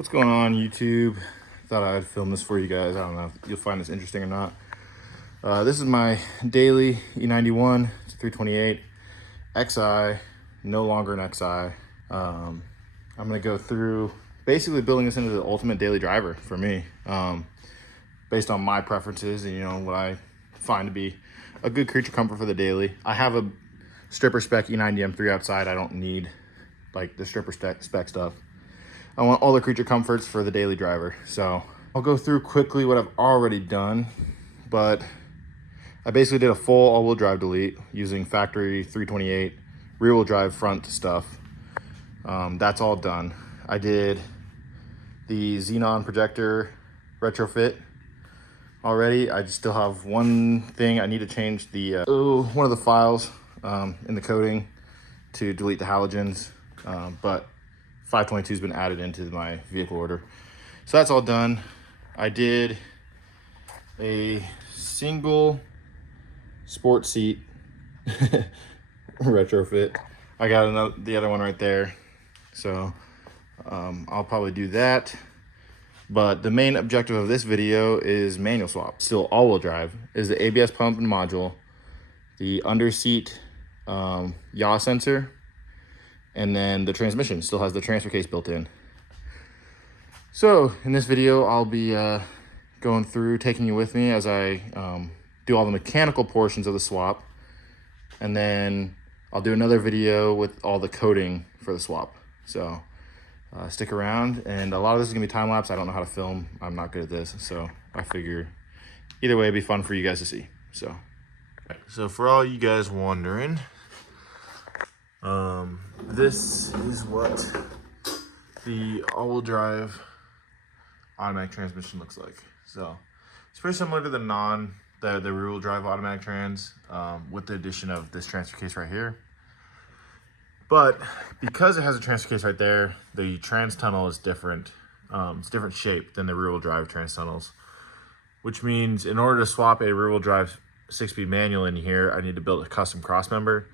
What's going on, YouTube? Thought I'd film this for you guys. I don't know if you'll find this interesting or not. This is my daily E91. It's a 328 XI, no longer an XI. I'm gonna go through basically building this into the ultimate daily driver for me, based on my preferences and what I find to be a good creature comfort for the daily. I have a stripper spec E90 M3 outside. I don't need like the stripper spec stuff. I want all the creature comforts for the daily driver. So I'll go through quickly what I've already done, but I basically did a full all-wheel drive delete using factory 328 rear-wheel drive front stuff. That's all done. I did the xenon projector retrofit already. I just still have one thing. I need to change the one of the files in the coding to delete the halogens, but 522 has been added into my vehicle order. So that's all done. I did a single sport seat retrofit. I got the other one right there. So I'll probably do that. But the main objective of this video is manual swap. Still all-wheel drive is the ABS pump and module, the underseat yaw sensor, and then the transmission still has the transfer case built in. So in this video, I'll be going through, taking you with me as I do all the mechanical portions of the swap. And then I'll do another video with all the coding for the swap. So stick around, and a lot of this is gonna be time lapse. I don't know how to film. I'm not good at this. So I figure either way, it'd be fun for you guys to see. So for all you guys wondering, this is what the all-wheel drive automatic transmission looks like. So it's pretty similar to the rear-wheel drive automatic trans, with the addition of this transfer case right here. But because it has a transfer case right there, the trans tunnel is different. It's a different shape than the rear-wheel drive trans tunnels, which means in order to swap a rear-wheel drive 6-speed manual in here, I need to build a custom cross member.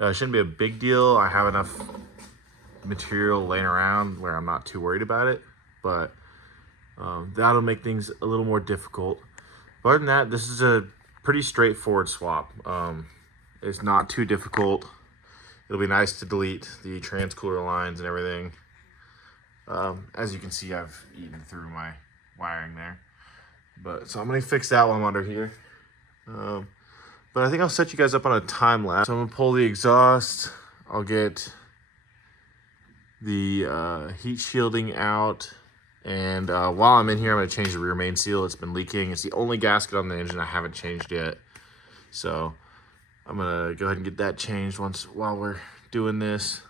It shouldn't be a big deal. I have enough material laying around where I'm not too worried about it, but that'll make things a little more difficult. But other than that, this is a pretty straightforward swap. It's not too difficult. It'll be nice to delete the trans cooler lines and everything. As you can see, I've eaten through my wiring there. So I'm gonna fix that while I'm under here. But I think I'll set you guys up on a time lapse. So I'm gonna pull the exhaust. I'll get the heat shielding out. And while I'm in here, I'm gonna change the rear main seal. It's been leaking. It's the only gasket on the engine I haven't changed yet. So I'm gonna go ahead and get that changed while we're doing this.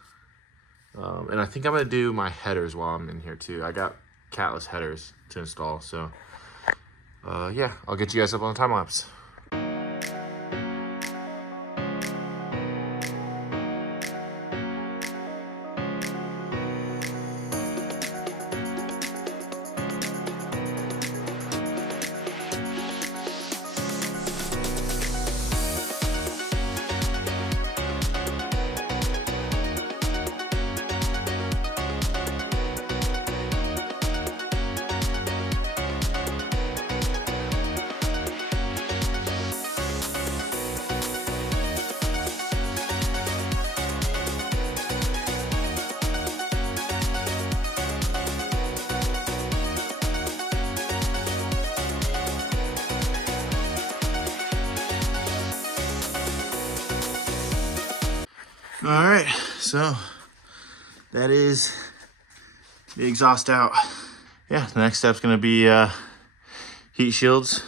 And I think I'm gonna do my headers while I'm in here too. I got catless headers to install. So yeah, I'll get you guys up on the time lapse. All right, so that is the exhaust out. Yeah, the next step's gonna be heat shields,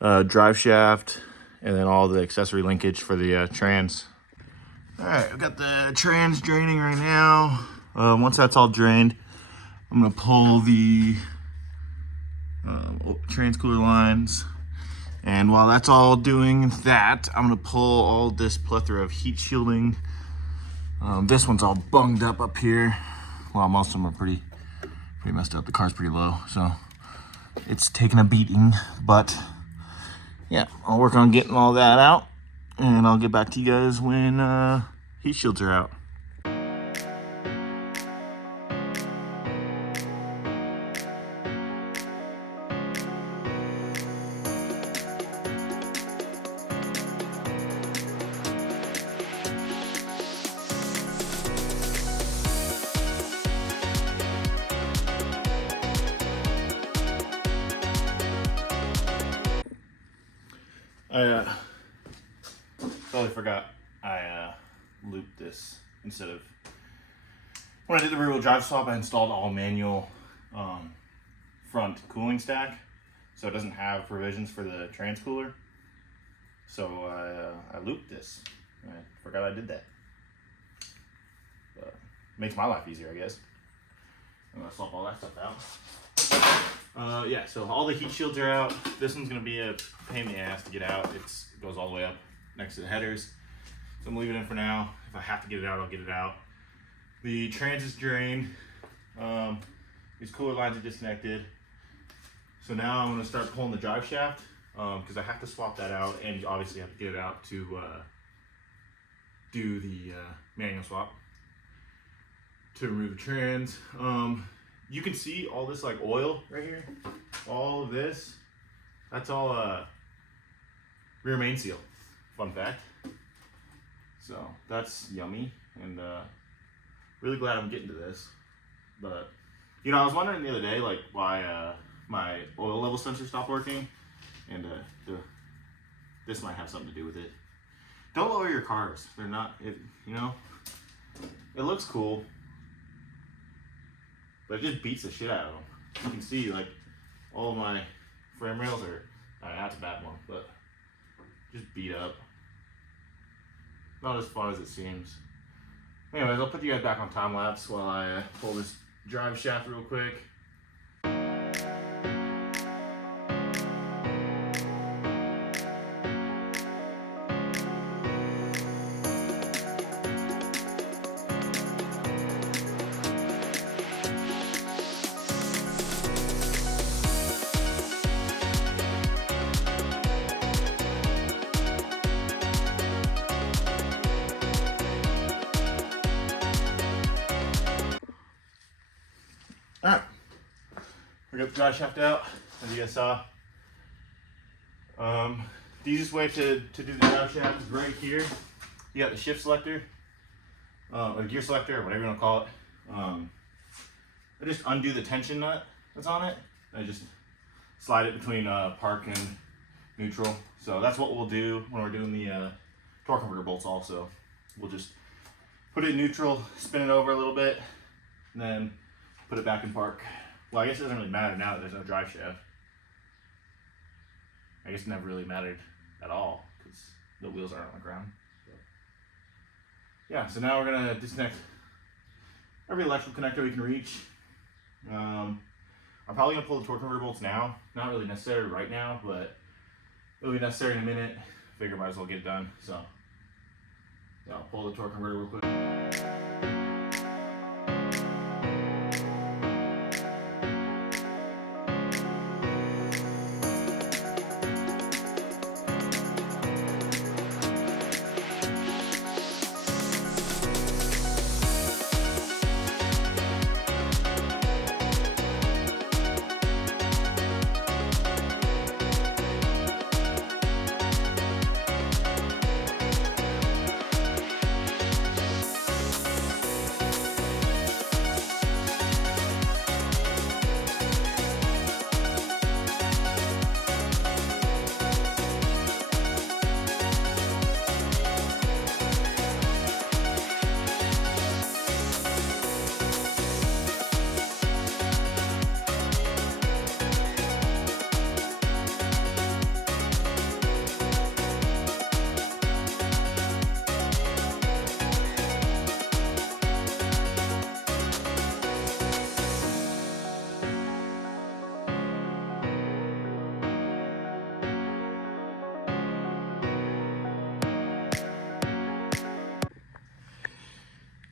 drive shaft, and then all the accessory linkage for the trans. All right, I've got the trans draining right now. Once that's all drained, I'm gonna pull the trans cooler lines. And while that's all doing that, I'm gonna pull all this plethora of heat shielding. This one's all bunged up here. Well, most of them are pretty messed up. The car's pretty low, so it's taking a beating. But yeah, I'll work on getting all that out, and I'll get back to you guys when heat shields are out. I totally forgot I looped this instead of when I did the rear wheel drive swap. I installed all manual front cooling stack, so it doesn't have provisions for the trans cooler. So I looped this. I forgot I did that. But makes my life easier, I guess. I'm gonna swap all that stuff out. Yeah, so all the heat shields are out. This one's gonna be a pain in the ass to get out. It goes all the way up next to the headers. So I'm leaving it in for now. If I have to get it out, I'll get it out. The trans is drained. These cooler lines are disconnected. So now I'm gonna start pulling the drive shaft because I have to swap that out, and you obviously have to get it out to do the manual swap to remove the trans. You can see all this like oil right here. All of this, that's all rear main seal. Fun fact. So that's yummy, and really glad I'm getting to this. But you know, I was wondering the other day like why my oil level sensor stopped working, and this might have something to do with it. Don't lower your cars. They're not. You know, it looks cool, but it just beats the shit out of them. You can see like all of my frame rails are. That's a bad one, but just beat up. Not as far as it seems. Anyways, I'll put you guys back on time lapse while I pull this drive shaft real quick. Alright, we got the drive shaft out, as you guys saw. The easiest way to do the drive shaft is right here. You got the shift selector, or gear selector, or whatever you want to call it. I just undo the tension nut that's on it. I just slide it between park and neutral. So that's what we'll do when we're doing the torque converter bolts also. We'll just put it in neutral, spin it over a little bit, and then put it back in park. Well, I guess it doesn't really matter now that there's no drive shaft. I guess it never really mattered at all because the wheels aren't on the ground. Yeah, so now we're gonna disconnect every electrical connector we can reach. I'm probably gonna pull the torque converter bolts now. Not really necessary right now, but it'll be necessary in a minute. Figure might as well get it done. So yeah, I'll pull the torque converter real quick.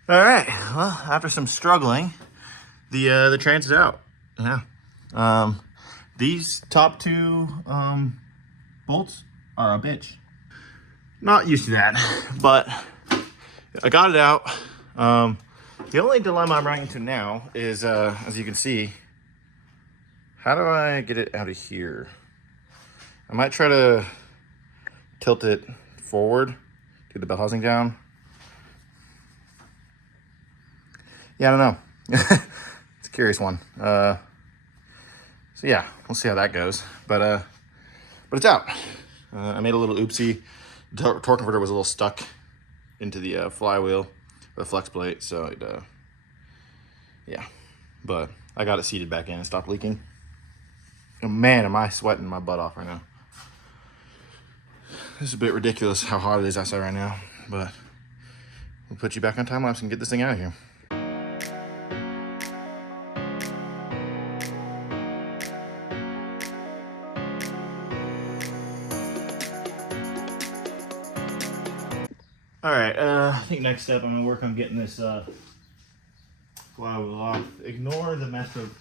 All right, well, after some struggling, the trans is out. Yeah. These top two bolts are a bitch. Not used to that, but I got it out. The only dilemma I'm running into now is, as you can see, how do I get it out of here? I might try to tilt it forward, do the bell housing down. Yeah, I don't know. It's a curious one. So yeah, we'll see how that goes. But it's out. I made a little oopsie. The torque converter was a little stuck into the flywheel, the flex plate, so it, yeah. But I got it seated back in and stopped leaking. Oh, man, am I sweating my butt off right now. This is a bit ridiculous how hot it is outside right now, but we'll put you back on time lapse and get this thing out of here. All right, I think next step I'm gonna work on getting this flywheel off. Ignore the mess of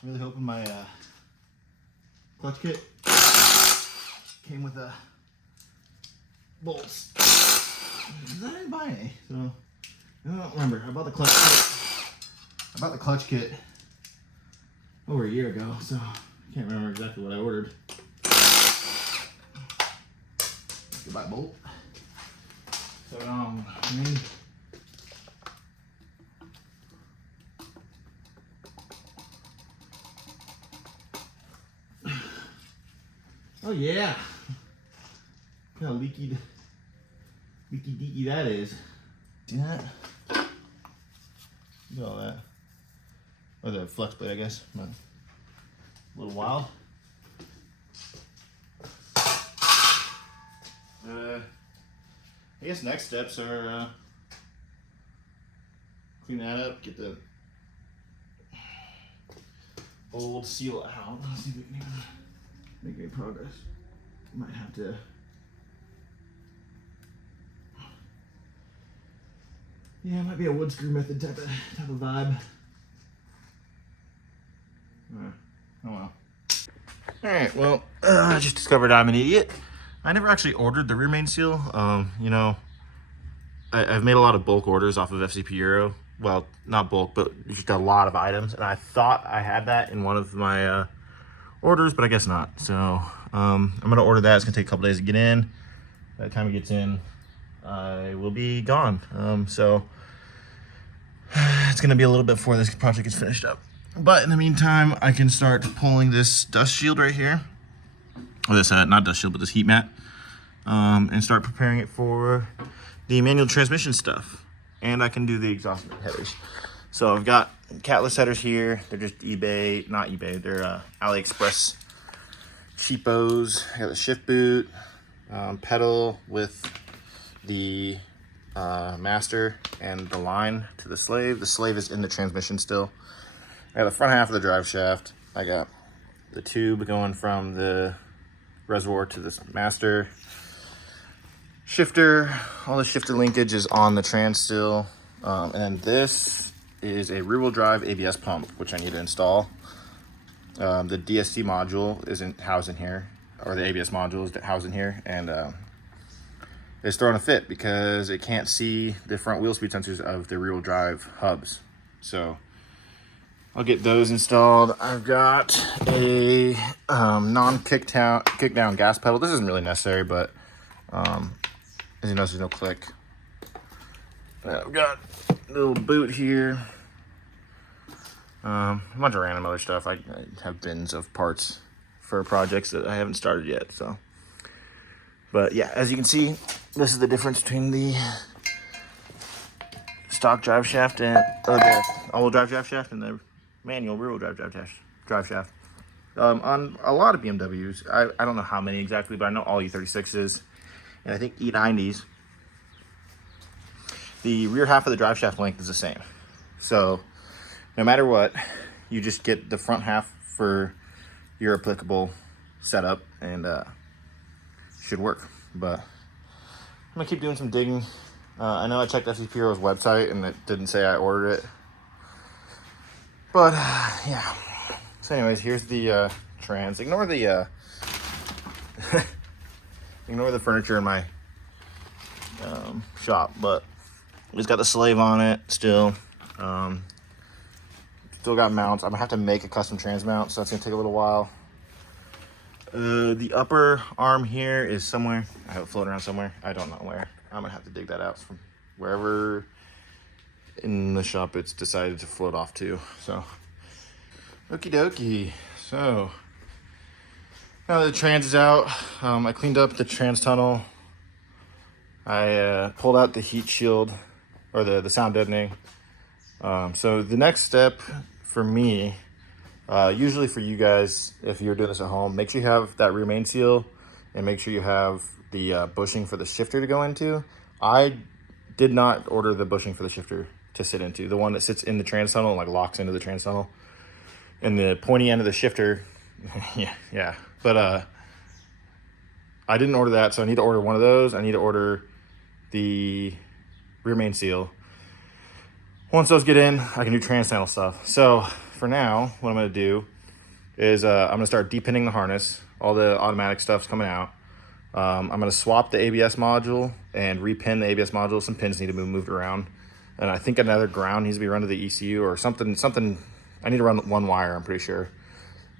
I'm really hoping my clutch kit came with bolts. I didn't buy any, so I don't remember. I bought the clutch kit over a year ago, so I can't remember exactly what I ordered. Goodbye, bolt. So I mean, oh yeah, look how leaky deaky that is. See that? Look at all that. Or the flex plate, I guess. But a little wild. I guess next steps are clean that up, get the old seal out. Let's see if we can even make any progress. Might have to. Yeah, it might be a wood screw method type of vibe. Oh well. Alright, well, I just discovered I'm an idiot. I never actually ordered the rear main seal. You know, I've made a lot of bulk orders off of FCP Euro. Well, not bulk, but just a lot of items. And I thought I had that in one of my orders, but I guess not. So I'm going to order that. It's going to take a couple days to get in. By the time it gets in, I will be gone. So it's going to be a little bit before this project is finished up. But in the meantime, I can start pulling this dust shield right here. Or this, not dust shield, but this heat mat. And start preparing it for the manual transmission stuff. And I can do the exhaust headers. So I've got catless headers here. They're just eBay, not eBay, they're AliExpress cheapos. I got the shift boot, pedal with the master and the line to the slave. The slave is in the transmission still. I got the front half of the drive shaft. I got the tube going from the reservoir to this master. Shifter, all the shifter linkage is on the trans still. And this is a rear wheel drive ABS pump, which I need to install. The DSC module isn't housed in here, or the ABS module is housed in here, and it's throwing a fit because it can't see the front wheel speed sensors of the rear wheel drive hubs. So I'll get those installed. I've got a kickdown gas pedal. This isn't really necessary, but as you notice, there's no click. I've got a little boot here. A bunch of random other stuff. I have bins of parts for projects that I haven't started yet. So, but yeah, as you can see, this is the difference between the stock drive shaft and the all-wheel drive drive shaft and the manual rear-wheel drive drive shaft. On a lot of BMWs, I don't know how many exactly, but I know all E36s and I think E90s. The rear half of the drive shaft length is the same. So no matter what, you just get the front half for your applicable setup and should work. But I'm gonna keep doing some digging. I know I checked FCP Euro's website and it didn't say I ordered it. But yeah. So anyways, here's the trans. Ignore the ignore the furniture in my shop, but it's got the slave on it still. Still got mounts. I'm gonna have to make a custom trans mount, so that's gonna take a little while. The upper arm here is somewhere. I have it floating around somewhere. I don't know where. I'm gonna have to dig that out from wherever in the shop it's decided to float off too. So okie dokie. So now that the trans is out, I cleaned up the trans tunnel. I pulled out the heat shield, or the sound deadening. So the next step for me, usually for you guys, if you're doing this at home, make sure you have that rear main seal and make sure you have the bushing for the shifter to go into. I did not order the bushing for the shifter to sit into. The one that sits in the trans tunnel and like locks into the trans tunnel. And the pointy end of the shifter, yeah. But I didn't order that, so I need to order one of those. I need to order the rear main seal. Once those get in, I can do trans channel stuff. So for now, what I'm gonna do is I'm gonna start depinning the harness. All the automatic stuff's coming out. I'm gonna swap the ABS module and repin the ABS module. Some pins need to be moved around. And I think another ground needs to be run to the ECU or something. I need to run one wire, I'm pretty sure.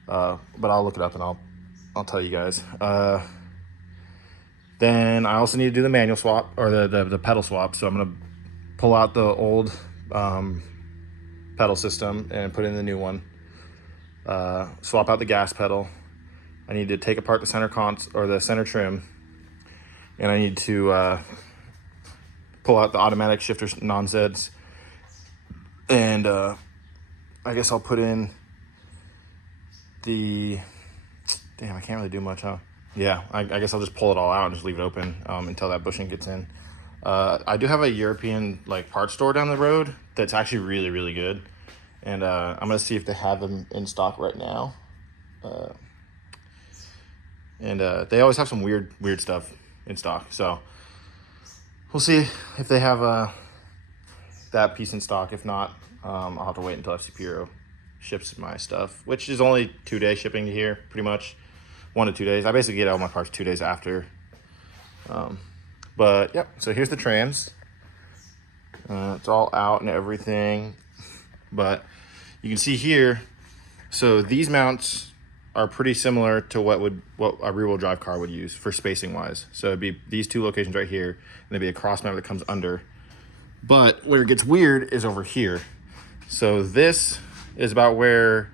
But I'll look it up and I'll tell you guys. Then I also need to do the manual swap, or the pedal swap. So I'm gonna pull out the old pedal system and put in the new one. Swap out the gas pedal. I need to take apart the center the center trim, and I need to pull out the automatic shifter non-Zeds, and I guess I'll put in the, damn, I can't really do much, huh? Yeah, I guess I'll just pull it all out and just leave it open until that bushing gets in. I do have a European like parts store down the road that's actually really, really good. And I'm gonna see if they have them in stock right now. They always have some weird stuff in stock. So we'll see if they have that piece in stock. If not, I'll have to wait until FC Puro ships my stuff, which is only 2-day shipping to here, pretty much. 1 to 2 days. I basically get all my parts 2 days after. But yep, so here's the trans. It's all out and everything. But you can see here, so these mounts are pretty similar to what a rear-wheel drive car would use for spacing wise. So it'd be these two locations right here, and there'd be a cross member that comes under. But where it gets weird is over here. So this is about where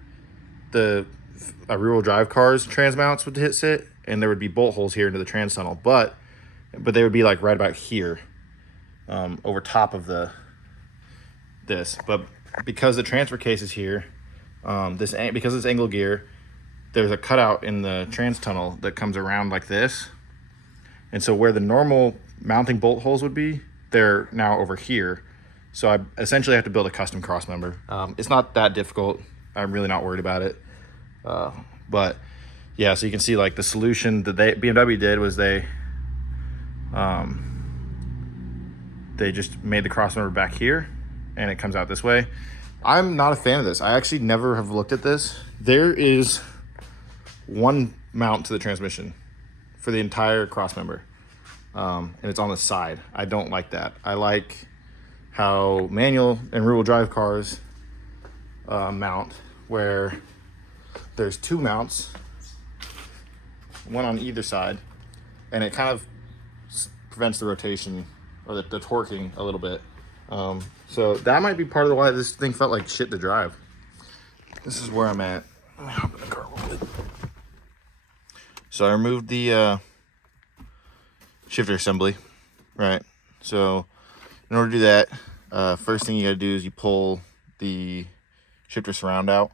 a rear-wheel drive car's trans mounts would sit, and there would be bolt holes here into the trans tunnel, but they would be like right about here, over top of this. But because the transfer case is here, because it's angle gear, there's a cutout in the trans tunnel that comes around like this, and so where the normal mounting bolt holes would be, they're now over here. So I essentially have to build a custom cross member. It's not that difficult. I'm really not worried about it. But yeah, so you can see like the solution that BMW did was they just made the crossmember back here and it comes out this way. I'm not a fan of this. I actually never have looked at this. There is one mount to the transmission for the entire crossmember, and it's on the side. I don't like that. I like how manual and rear-wheel drive cars mount, where there's two mounts, one on either side, and it kind of prevents the rotation or the torquing a little bit. So that might be part of why this thing felt like shit to drive. This is where I'm at. Let me hop in the car a little bit. So I removed the shifter assembly, right? So in order to do that, first thing you gotta do is you pull the shifter surround out.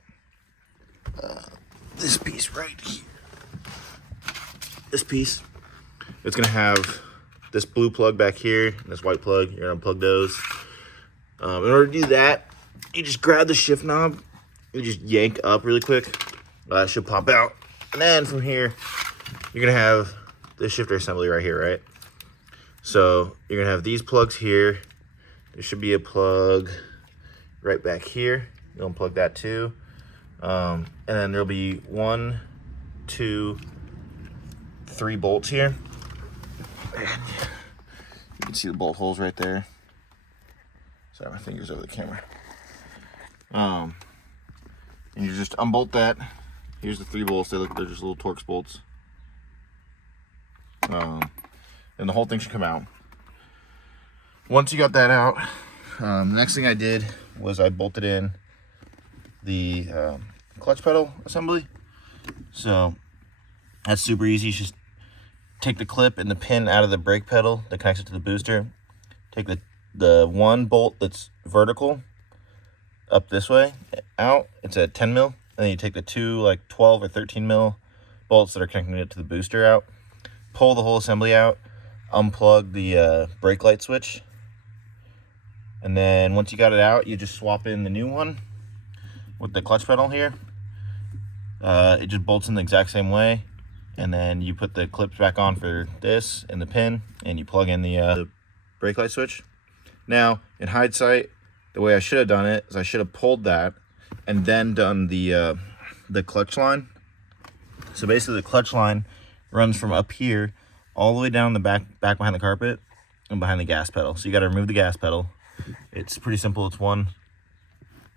This piece right here. This piece. It's gonna have this blue plug back here and this white plug. You're gonna unplug those. In order to do that, you just grab the shift knob, you just yank up really quick. It should pop out. And then from here, you're gonna have the shifter assembly right here, right? So you're gonna have these plugs here. There should be a plug right back here. You'll unplug that too. And then there'll be 1, 2, 3 bolts here. And you can see the bolt holes right there. Sorry, my finger's over the camera. And you just unbolt that. Here's the 3 bolts. They're just little Torx bolts. And the whole thing should come out. Once you got that out, The next thing I did was I bolted in the clutch pedal assembly. So that's super easy. You just take the clip and the pin out of the brake pedal that connects it to the booster. Take the one bolt that's vertical up this way out. It's a 10 mil. And then you take the two like 12 or 13 mil bolts that are connecting it to the booster out. Pull the whole assembly out. Unplug the brake light switch. And then once you got it out, you just swap in the new one with the clutch pedal here. It just bolts in the exact same way. And then you put the clips back on for this and the pin, and you plug in the brake light switch. Now, in hindsight, the way I should have done it is I should have pulled that and then done the clutch line. So basically the clutch line runs from up here all the way down the back behind the carpet and behind the gas pedal. So you got to remove the gas pedal. It's pretty simple. It's one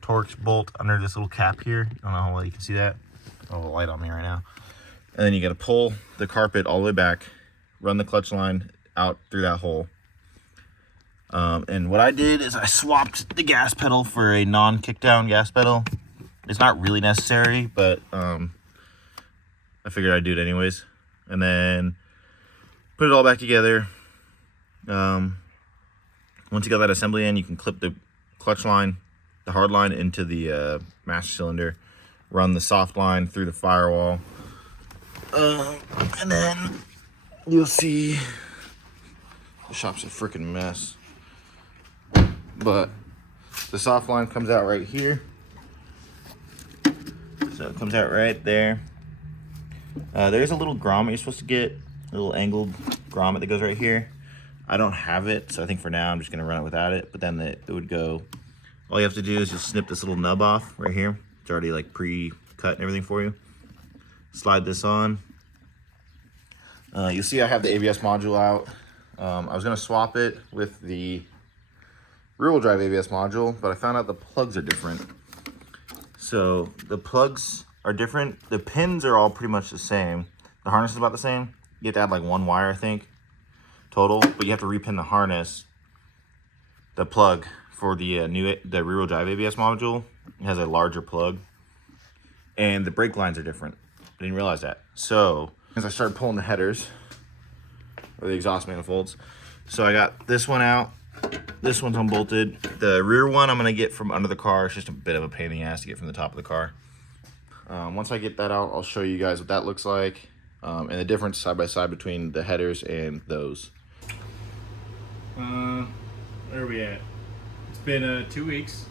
Torx bolt under this little cap here. I don't know how well you can see that. Oh, the light on me right now. And then you got to pull the carpet all the way back, run the clutch line out through that hole. And what I did is I swapped the gas pedal for a non-kickdown gas pedal. It's not really necessary, but I figured I'd do it anyways. And then put it all back together. Once you got that assembly in, you can clip the clutch line, the hard line, into the master cylinder, run the soft line through the firewall, and then you'll see the shop's a freaking mess. But the soft line comes out right here. So it comes out right there. There's a little grommet you're supposed to get, a little angled grommet that goes right here. I don't have it, so I think for now I'm just gonna run it without it, but then it would go, all you have to do is just snip this little nub off right here. It's already like pre-cut and everything for you. Slide this on. You'll see I have the ABS module out. I was gonna swap it with the rear-wheel drive ABS module, but I found out the plugs are different. So the plugs are different. The pins are all pretty much the same. The harness is about the same. You have to add like one wire, I think, total, but you have to repin the harness, the plug for the rear-wheel drive ABS module. It has a larger plug, and the brake lines are different. I didn't realize that. So as I started pulling the headers or the exhaust manifolds, so I got this one out. This one's unbolted. The rear one I'm gonna get from under the car. It's just a bit of a pain in the ass to get from the top of the car. Once I get that out, I'll show you guys what that looks like, and the difference side by side between the headers and those. Where are we at? It's been 2 weeks.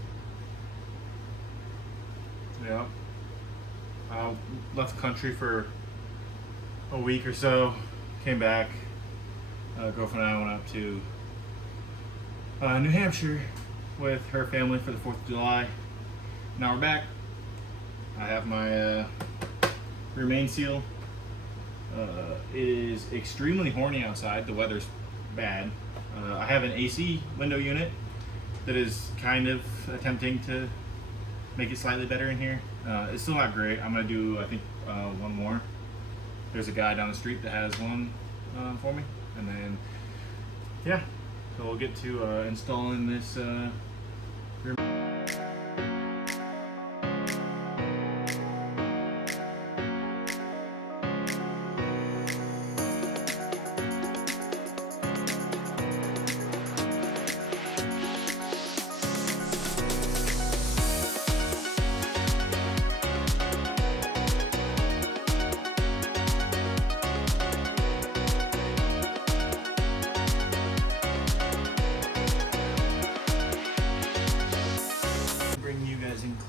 Yeah. I left the country for a week or so. Came back. Girlfriend and I went up to New Hampshire with her family for the 4th of July. Now we're back. I have my rear main seal. It is extremely horny outside. The weather's bad. I have an AC window unit that is kind of attempting to make it slightly better in here. It's still not great. I'm gonna do, I think, one more. There's a guy down the street that has one for me, and then yeah, so we'll get to installing this rear.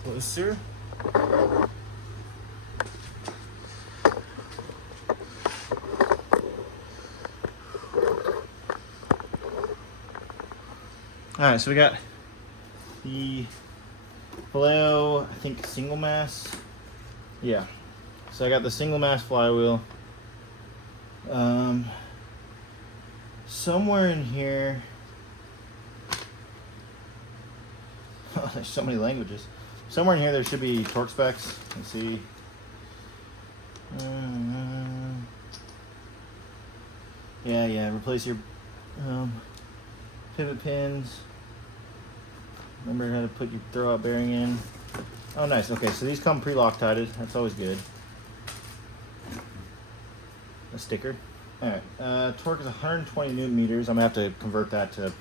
Closer. Alright, so we got the Vallejo, I think single mass. Yeah. So I got the single mass flywheel. Somewhere in here. Oh, there's so many languages. Somewhere in here there should be torque specs. Let's see. Yeah, replace your pivot pins. Remember how to put your throwout bearing in. Oh, nice. Okay, so these come pre-Loctited. That's always good. A sticker. All right. Torque is 120 newton meters. I'm gonna have to convert that to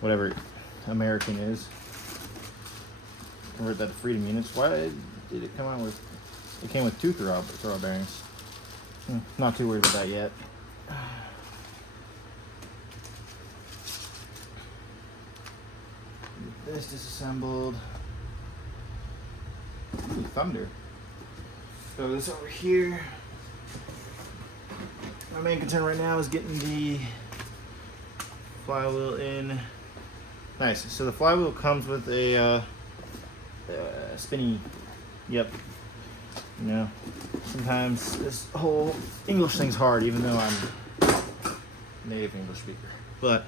whatever American is. Convert that to freedom units. Why did it come out with? It came with 2 throwout bearings. Not too worried about that yet. This disassembled. Ooh, thunder. Throw this over here. My main concern right now is getting the flywheel in. Nice. So the flywheel comes with a spinny. Yep. You know, sometimes this whole English thing's hard, even though I'm a native English speaker. But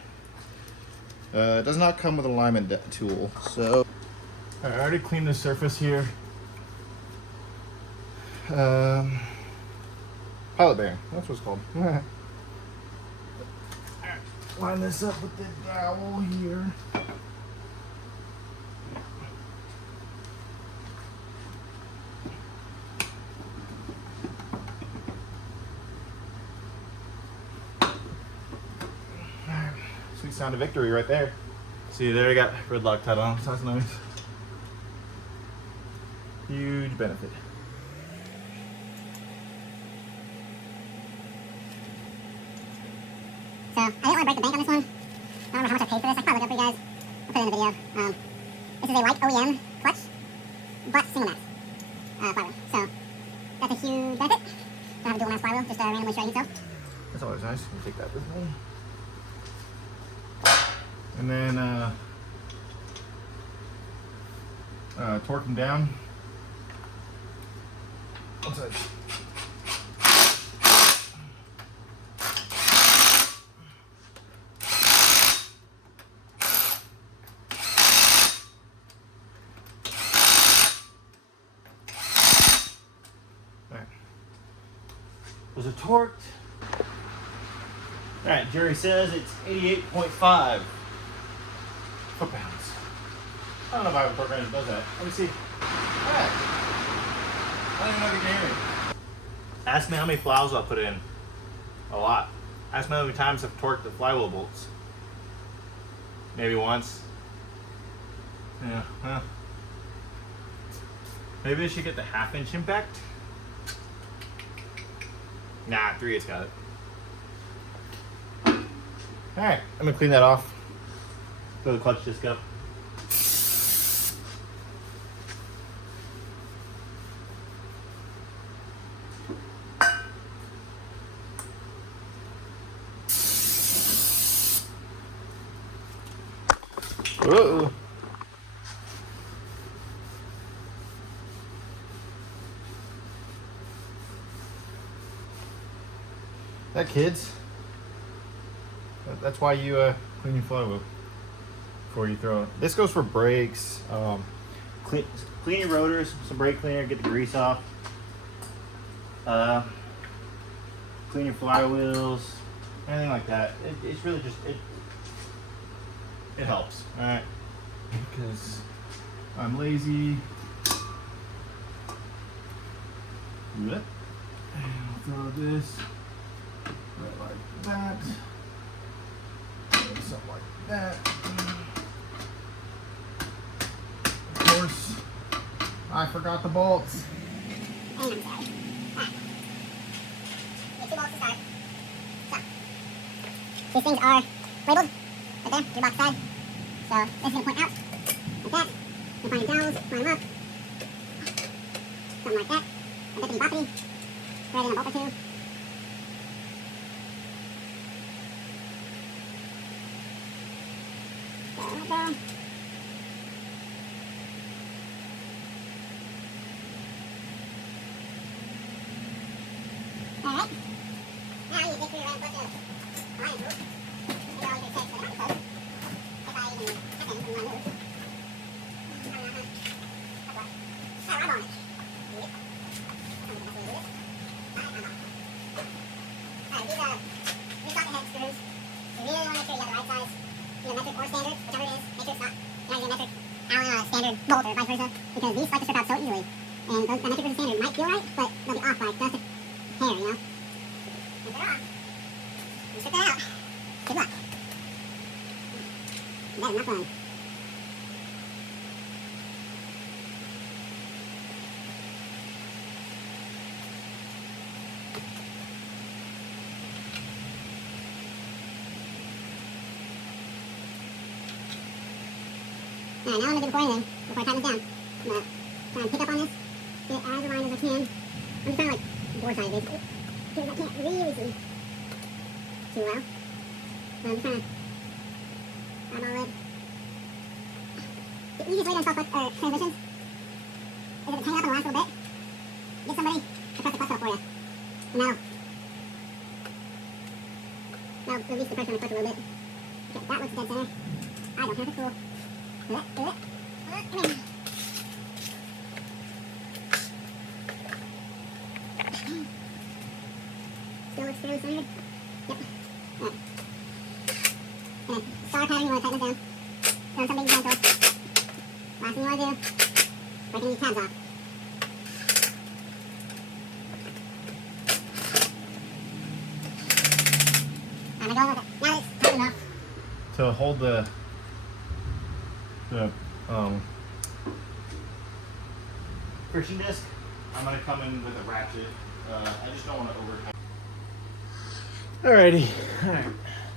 it does not come with an alignment tool. So I already cleaned the surface here. Pilot bearing. That's what it's called. Alright, line this up with the dowel here. Sweet sound of victory right there. See, there you got red Loctite on. So that's nice. Huge benefit. So, I didn't want to break the bank on this one. I don't know how much I paid for this. I can probably look it up for you guys. I'll put it in the video. This is a like OEM clutch, but single mass flywheel. So, that's a huge benefit to have a dual mass flywheel, just randomly showing itself. That's always nice. I'll take that with me. And then torque them down. One side. Alright. Those are torqued. Alright, Jerry says it's 88.5 foot-pounds. I don't know if I have a program that does that. Let me see. Alright. I don't even know if you can hear me. Ask me how many plows I'll put in. A lot. Ask me how many times I've torqued the flywheel bolts. Maybe once. Yeah, huh. Maybe I should get the 1/2-inch impact. Nah, 3/8 got it. Alright, I'm gonna clean that off. Throw the clutch disc up. Uh-oh. That kids. That's why you clean your flywheel before you throw it. This goes for brakes. Clean your rotors, some brake cleaner, get the grease off. Clean your flywheels, anything like that. It's really just it helps. All right, because I'm lazy. And I'll throw this right like that. Something like that. Of course, I forgot the bolts. And I'm sorry. Alright. We have 2 bolts to start. So, these things are labeled right there, gearbox side. So, this is going to point out like that. You find the dowels, line them up. Something like that. A bippity boppity. Thread in a bolt or 2. There we go. Alright. Now you dig through your random bunch of line through. These are all your checks for the episode. If I even check them in my move. I'm on it. Alright, these bucket head screws. You really want to make sure you have the right size geometric metric or standard, whichever it is. Make sure it's not, you're not using a metric Allen on a standard bolt or vice versa, because these like to strip out so easily. And those, that metric versus standard might feel right, but they'll be off by just a hair, you know? If they're off, you strip that out. Good luck. That is not fun. Alright, now I'm going to do before anything, before I tighten this down, I'm going to try and pick up on this, get it as aligned as I can. I'm just trying to like bore side basically, because I can't really see too well. So I'm just trying to eyeball it. The easiest way to install transmissions is if it's hanging up on the last little bit, get somebody to press the clutch pedal for you. And that'll release the pressure on the clutch a little bit. Okay, that looks dead center. I don't have a tool. Do it, do it. Come here. Still looks fairly centered. Yep. Alright. Okay, star pattern, you want to tighten this down. Throw something gentle. Last thing you want to do, breaking these tabs off. I'm going to go with it. Now it's tight enough to hold the friction disc. I'm gonna come in with a ratchet. I just don't want to overcome. Alrighty, alright,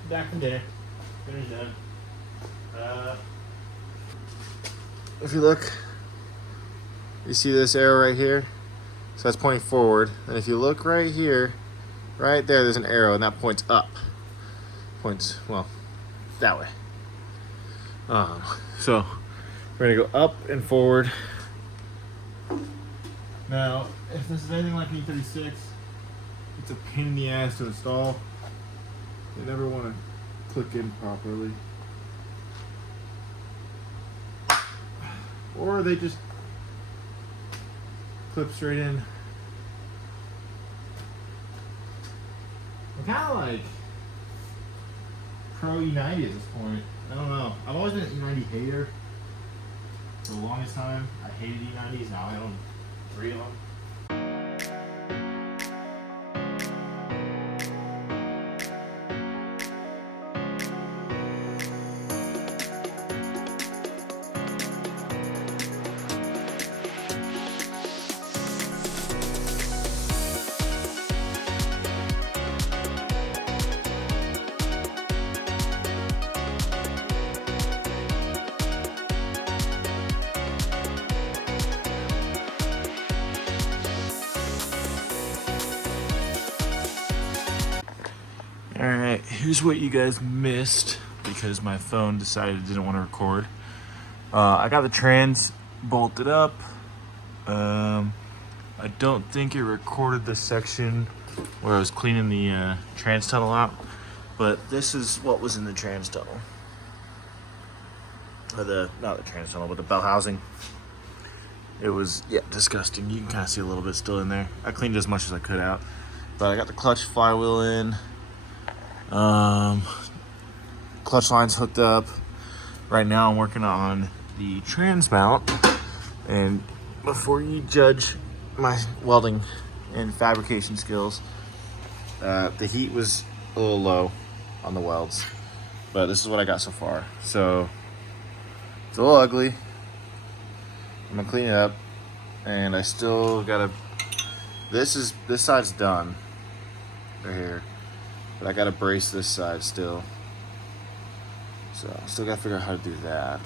back from dinner. Dinner's done. If you look, you see this arrow right here? So that's pointing forward. And if you look right here, right there, there's an arrow, and that points up. Points, well, that way. So we're gonna go up and forward. Now, if this is anything like an E36, it's a pain in the ass to install. You never want to click in properly. Or they just clip straight in. I'm kind of like pro E90 at this point. I don't know. I've always been an E90 hater. For the longest time, I hated E90s. Now I own 3 of them. Alright, here's what you guys missed because my phone decided it didn't want to record. I got the trans bolted up. I don't think it recorded the section where I was cleaning the trans tunnel out, but this is what was in the trans tunnel. Or not the trans tunnel, but the bell housing. It was, yeah, disgusting. You can kind of see a little bit still in there. I cleaned as much as I could out, but I got the clutch flywheel in. Clutch lines hooked up. Right now I'm working on the trans mount, and before you judge my welding and fabrication skills, the heat was a little low on the welds, but this is what I got so far. So it's a little ugly. I'm gonna clean it up, and I still gotta, this side's done right here, but I gotta brace this side still. So I still gotta figure out how to do that.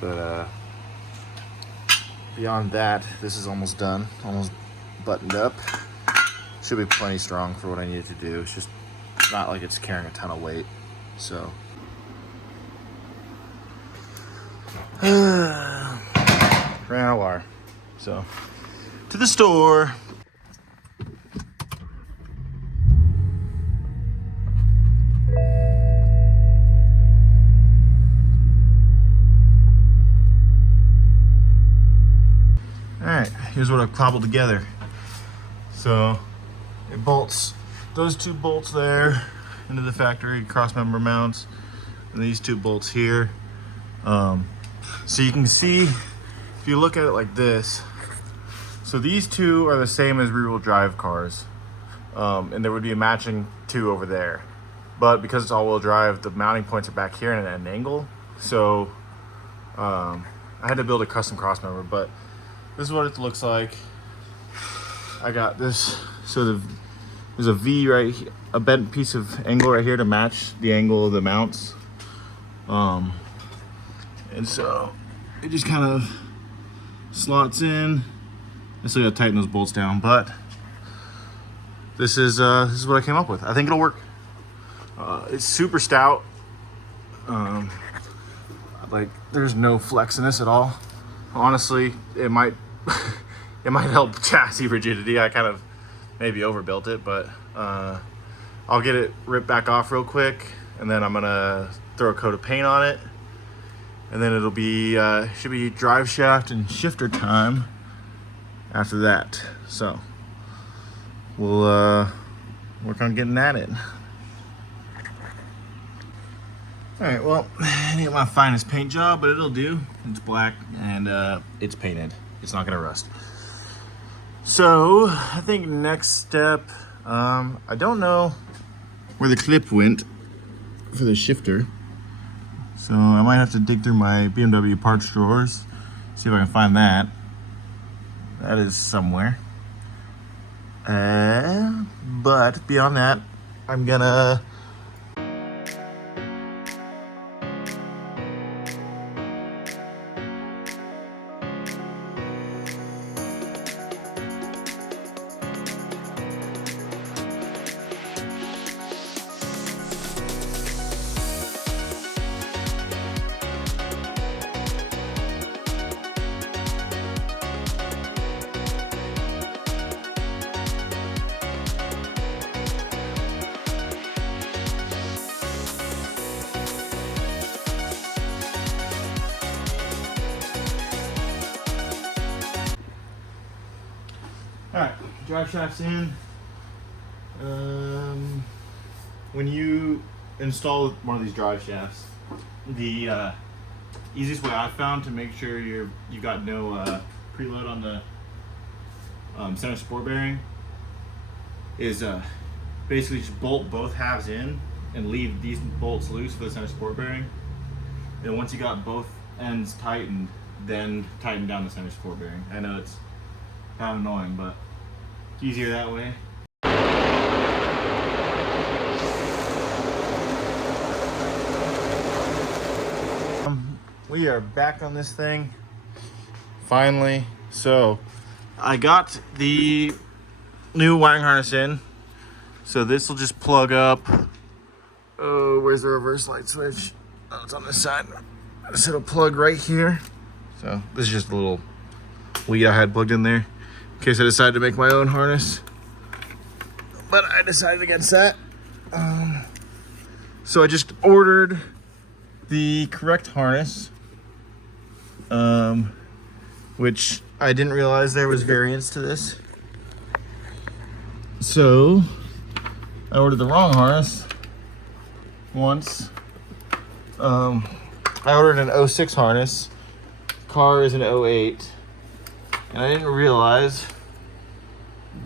But beyond that, this is almost done, almost buttoned up. Should be plenty strong for what I needed to do. It's just not like it's carrying a ton of weight. So ran out of wire. So to the store. Alright, here's what I've cobbled together. So it bolts those two bolts there into the factory cross member mounts. and these 2 bolts here. So you can see, if you look at it like this, so these 2 are the same as rear-wheel drive cars, and there would be a matching 2 over there. But because it's all-wheel drive, the mounting points are back here at an angle. So I had to build a custom crossmember, but this is what it looks like. I got this, so there's a V right here, a bent piece of angle right here to match the angle of the mounts. And so it just kind of slots in. I still gotta tighten those bolts down, but this is what I came up with. I think it'll work. It's super stout. Like there's no flex in this at all. Honestly, it might it might help chassis rigidity. I kind of maybe overbuilt it, but I'll get it ripped back off real quick, and then I'm gonna throw a coat of paint on it, and then it'll be should be drive shaft and shifter time after that. So we'll work on getting at it. All right, well, it ain't my finest paint job, but it'll do. It's black and it's painted. It's not gonna rust. So I think next step, I don't know where the clip went for the shifter. So I might have to dig through my BMW parts drawers, see if I can find that. That is somewhere. But beyond that, I'm gonna Alright, drive shaft's in. When you install one of these drive shafts, the easiest way I found to make sure you've got no preload on the center support bearing is basically just bolt both halves in and leave these bolts loose for the center support bearing. And once you got both ends tightened, then tighten down the center support bearing. I know it's kind of annoying, but it's easier that way. We are back on this thing finally. So I got the new wiring harness in, so this will just plug up. Oh, where's the reverse light switch? Oh, it's on this side. So it'll plug right here. So this is just a little lead I had plugged in there in case I decided to make my own harness, but I decided against that. So I just ordered the correct harness, which I didn't realize there was variance to this. So I ordered the wrong harness once. I ordered an 06 harness. Car is an 08. And I didn't realize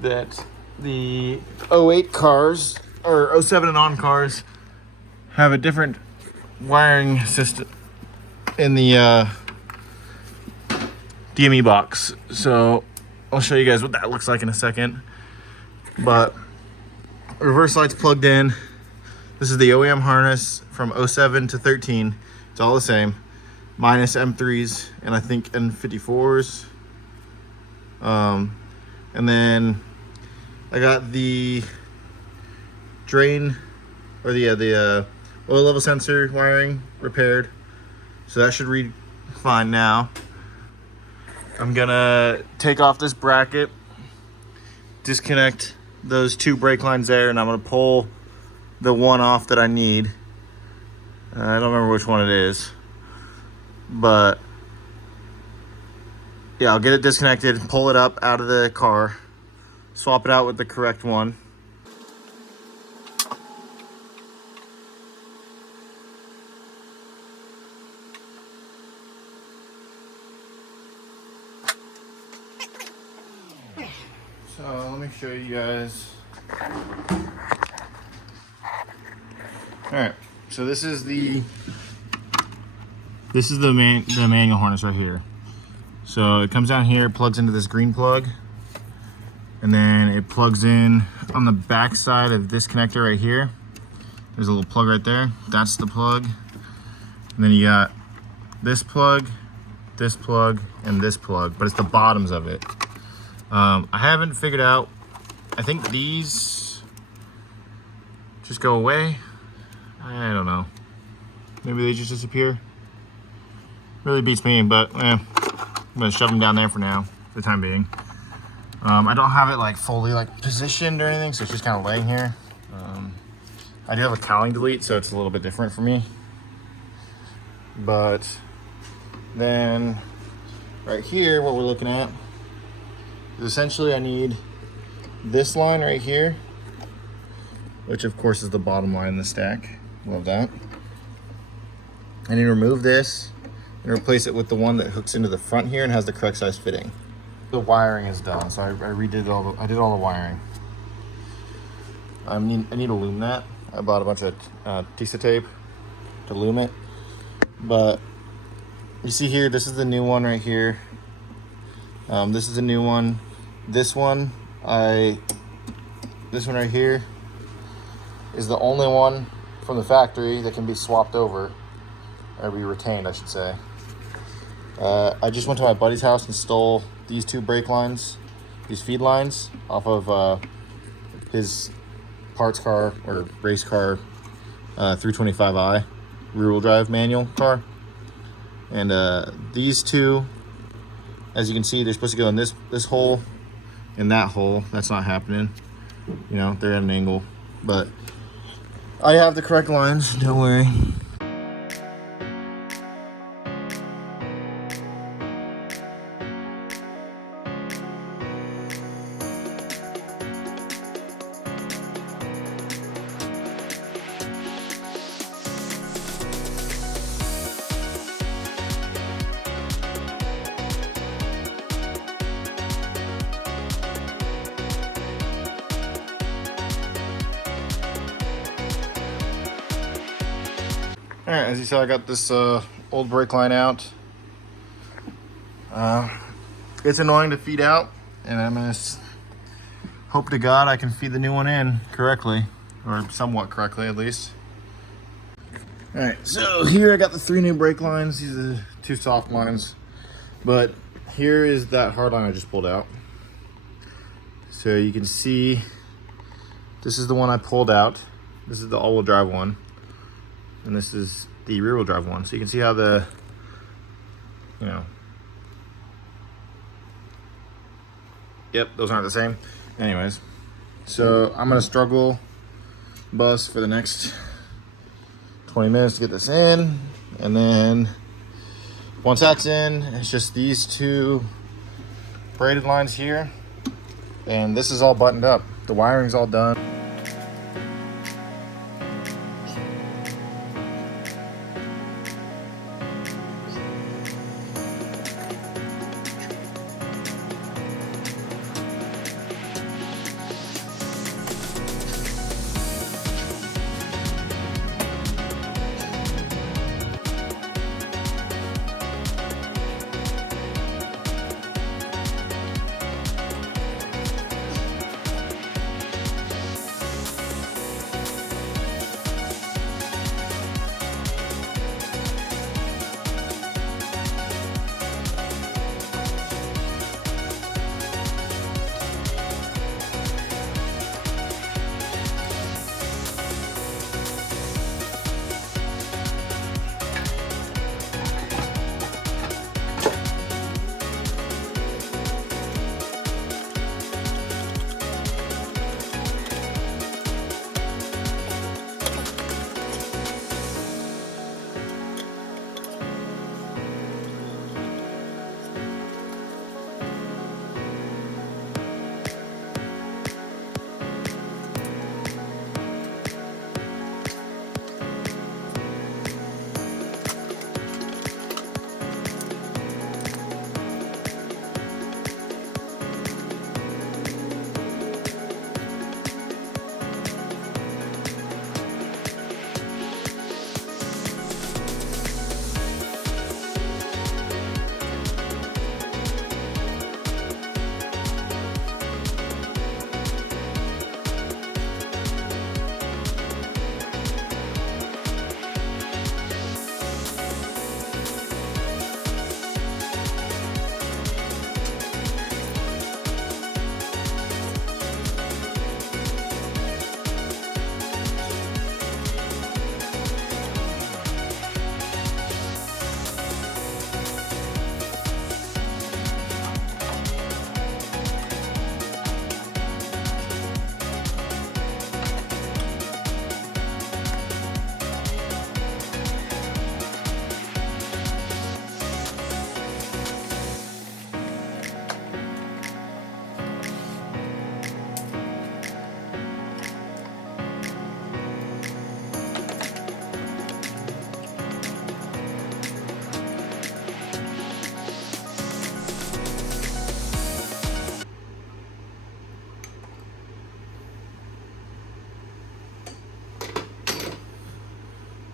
that the 08 cars, or 07 and on cars, have a different wiring system in the DME box. So I'll show you guys what that looks like in a second. But reverse light's plugged in. This is the OEM harness from 07 to 13. It's all the same, minus M3s and I think N54s. And then I got the drain, or the oil level sensor wiring repaired, so that should read fine now. I'm gonna take off this bracket, disconnect those two brake lines there, and I'm gonna pull the one off that I need. I don't remember which one it is, but yeah, I'll get it disconnected, pull it up out of the car, swap it out with the correct one. me show you guys. All right, so this is the manual harness right here. So it comes down here, it plugs into this green plug, and then it plugs in on the back side of this connector right here. There's a little plug right there. That's the plug. And then you got this plug, and this plug, but it's the bottoms of it. I haven't figured out, I think these just go away. I don't know. Maybe they just disappear. Really beats me, but I'm gonna shove them down there for now, for the time being. I don't have it like fully like positioned or anything, so it's just kind of laying here. I do have a cowling delete, so it's a little bit different for me. But then right here, what we're looking at is essentially I need this line right here, which of course is the bottom line in the stack. Love that. I need to remove this and replace it with the one that hooks into the front here and has the correct size fitting. The wiring is done, so I redid I did all the wiring. I need to loom that. I bought a bunch of Tisa tape to loom it. But you see here, this is the new one right here. This is a new one. This one right here is the only one from the factory that can be swapped over, or be retained, I should say. I just went to my buddy's house and stole these two brake lines, these feed lines, off of his parts car or race car 325i rear-wheel drive manual car. And these two, as you can see, they're supposed to go in this hole, in that hole. That's not happening. You know, they're at an angle, but I have the correct lines, don't worry. All right, as you saw, I got this old brake line out. It's annoying to feed out, and I'm gonna hope to God I can feed the new one in correctly, or somewhat correctly at least. All right, so here I got the 3 new brake lines. These are the 2 soft lines, but here is that hard line I just pulled out. So you can see this is the one I pulled out. This is the all-wheel drive one. And this is the rear-wheel drive one. So you can see how the, yep, those aren't the same. Anyways, so I'm gonna struggle bus for the next 20 minutes to get this in. And then once that's in, it's just these 2 braided lines here. And this is all buttoned up. The wiring's all done.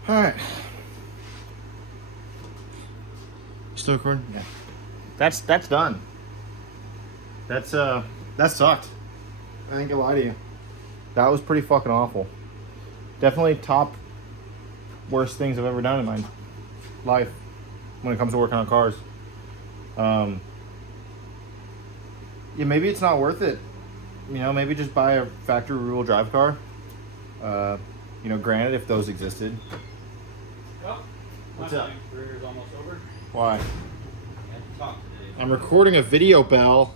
All right. Still recording? Yeah. That's done. That sucked. I ain't gonna lie to you. That was pretty fucking awful. Definitely top worst things I've ever done in my life when it comes to working on cars. Yeah, maybe it's not worth it. You know, maybe just buy a factory rear-wheel drive car. You know, granted, if those existed. Well, What's up? Career's almost over. Why? I had to talk today. I'm recording a video, Bell.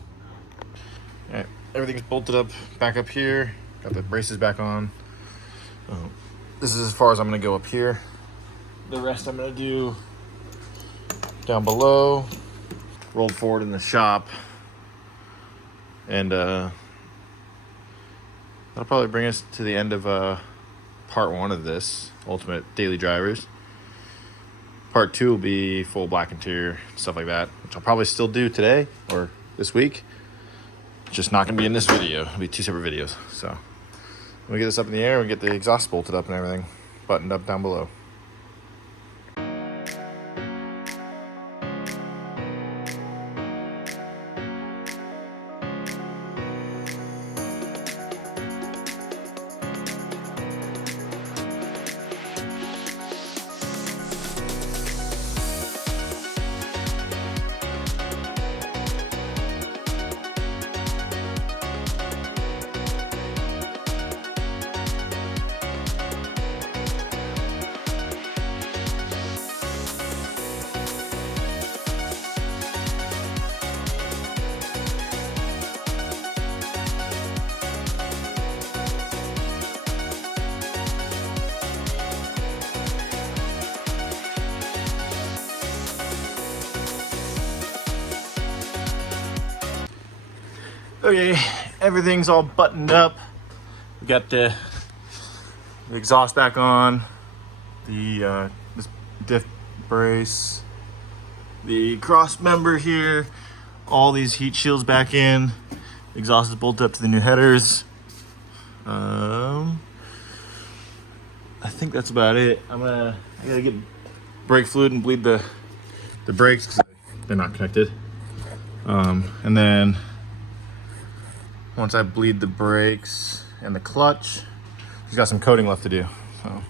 Alright, everything's bolted up back up here. Got the braces back on. This is as far as I'm gonna go up here. The rest I'm gonna do down below. Rolled forward in the shop. And that'll probably bring us to the end of part 1 of this Ultimate Daily Drivers. Part 2 will be full black interior, stuff like that, which I'll probably still do today or this week. Just not gonna be in this video. It'll be 2 separate videos. So when we get this up in the air, we get the exhaust bolted up and everything buttoned up down below. Okay, everything's all buttoned up. We got the exhaust back on, the this diff brace, the cross member here, all these heat shields back in. Exhaust is bolted up to the new headers. I think that's about it. I gotta get brake fluid and bleed the brakes because they're not connected. And then once I bleed the brakes and the clutch, he's got some coating left to do. So